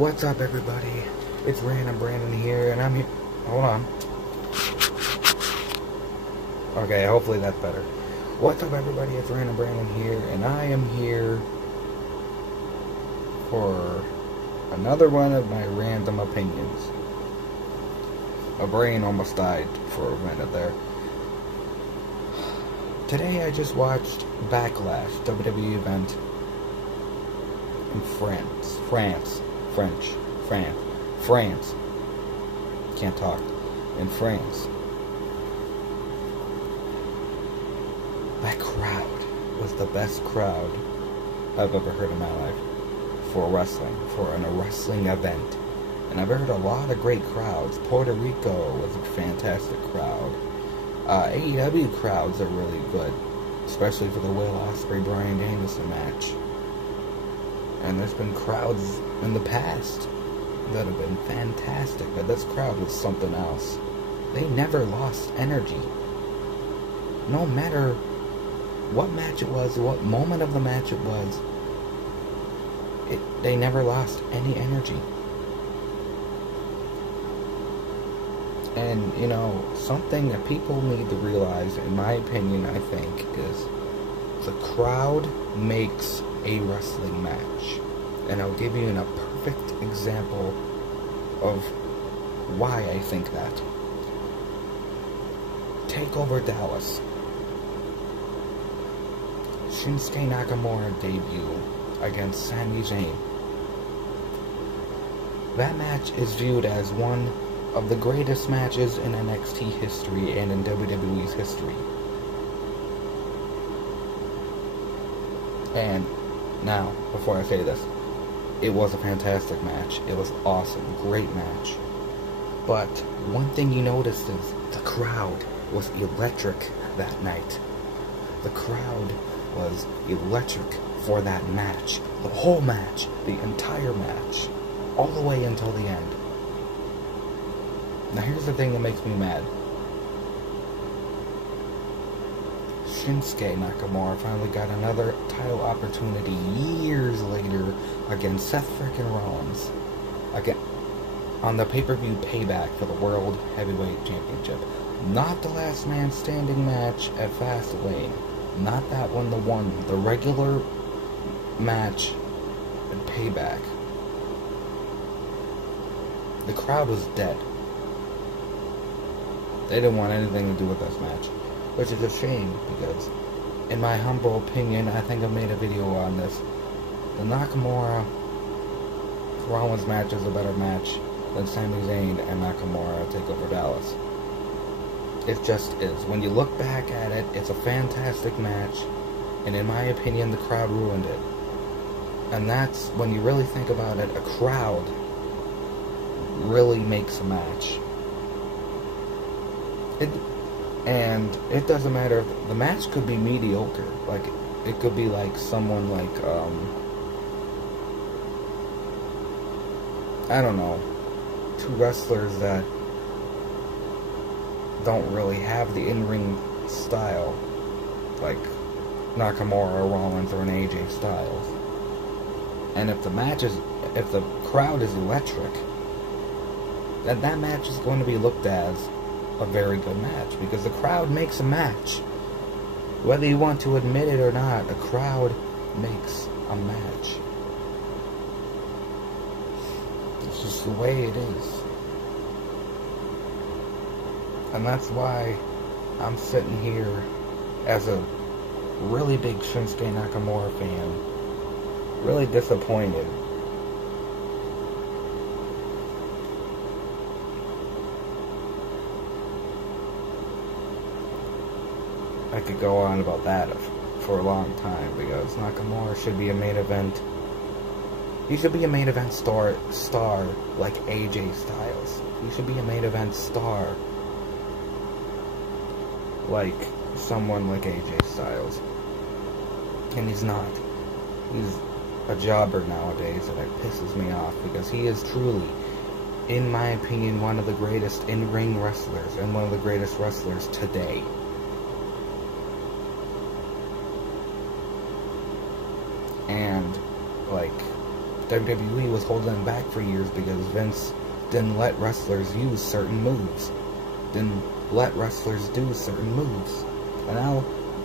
What's up, everybody? It's Random Brandon here, and I'm here. Hold on. Okay, hopefully that's better. What's up, everybody? It's Random Brandon here, and I am here for another one of my random opinions. My brain almost died for a minute there. Today I just watched Backlash, WWE event in France. Can't talk. In France. That crowd was the best crowd I've ever heard in my life for wrestling, for a wrestling event. And I've heard a lot of great crowds. Puerto Rico was a fantastic crowd. AEW crowds are really good, especially for the Will Ospreay Bryan Danielson match. And there's been crowds in the past that have been fantastic, but this crowd was something else. They never lost energy. No matter what match it was, what moment of the match it was, they never lost any energy. And, you know, something that people need to realize, in my opinion, I think, is the crowd makes a wrestling match. And I'll give you a perfect example of why I think that. TakeOver Dallas. Shinsuke Nakamura debut against Sami Zayn. That match is viewed as one of the greatest matches in NXT history and in WWE's history. And now, before I say this, it was a fantastic match. It was awesome. Great match. But one thing you noticed is the crowd was electric that night. The crowd was electric for that match. The whole match. The entire match. All the way until the end. Now here's the thing that makes me mad. Shinsuke Nakamura finally got another title opportunity years later against Seth frickin' Rollins. Again, on the pay-per-view Payback for the World Heavyweight Championship. Not the last man standing match at Fastlane. Not that one, the regular match at Payback. The crowd was dead. They didn't want anything to do with this match, which is a shame, because in my humble opinion, I think I made a video on this. The Nakamura Rollins match is a better match than Sami Zayn and Nakamura TakeOver Dallas. It just is. When you look back at it, it's a fantastic match, and in my opinion, the crowd ruined it. And that's, when you really think about it, a crowd really makes a match. And it doesn't matter if the match could be mediocre. Like, it could be like someone like, I don't know, two wrestlers that don't really have the in-ring style, like Nakamura or Rollins or an AJ Styles. And if the crowd is electric, then that match is going to be looked at as a very good match, because the crowd makes a match. Whether you want to admit it or not, a crowd makes a match. It's just the way it is. And that's why I'm sitting here as a really big Shinsuke Nakamura fan, really disappointed. I could go on about that for a long time, because Nakamura should be a main event. He should be a main event star like AJ Styles. He should be a main event star like someone like AJ Styles. And he's not. He's a jobber nowadays, and it pisses me off, because he is truly, in my opinion, one of the greatest in-ring wrestlers, and one of the greatest wrestlers today. And, like, WWE was holding them back for years because Vince didn't let wrestlers use certain moves. Didn't let wrestlers do certain moves. And now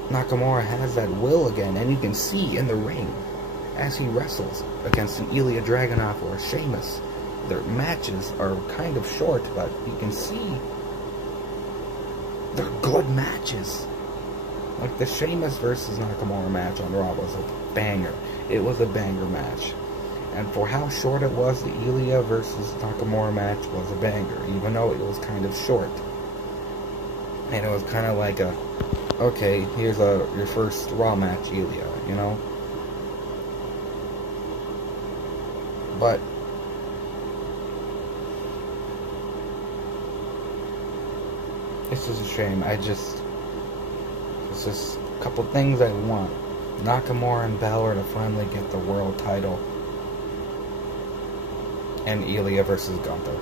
Nakamura has that will again, and you can see in the ring as he wrestles against an Ilya Dragunov or a Sheamus. Their matches are kind of short, but you can see they're good matches. Like the Sheamus versus Nakamura match on Raw was a banger. It was a banger match. And for how short it was, the Ilya versus Nakamura match was a banger, even though it was kind of short. And it was kind of like a, okay, here's your first Raw match, Ilya, you know? But it's just a shame. It's just a couple things I want. Nakamura and Balor to finally get the world title. And Ilya versus Gunther.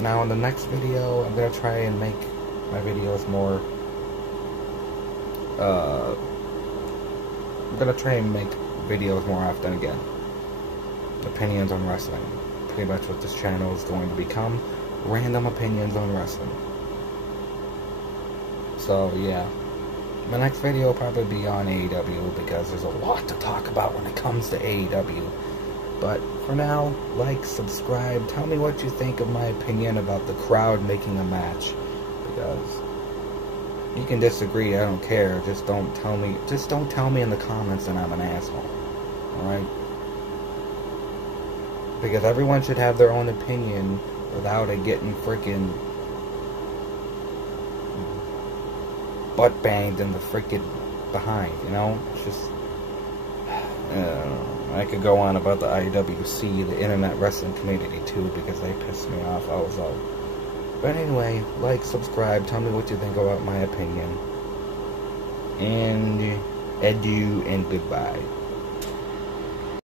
Now in the next video, I'm going to try and make my videos more, I'm going to try and make videos more often again. Opinions on wrestling. Pretty much what this channel is going to become. Random opinions on wrestling. So yeah. My next video will probably be on AEW because there's a lot to talk about when it comes to AEW. But for now, like, subscribe, tell me what you think of my opinion about the crowd making a match. Because you can disagree, I don't care. Just don't tell me in the comments that I'm an asshole. Alright? Because everyone should have their own opinion without it getting freaking butt banged in the freaking behind, you know? It's just, I could go on about the IWC, the Internet Wrestling Community too, because they pissed me off also. But anyway, like, subscribe, tell me what you think about my opinion. And adieu and goodbye.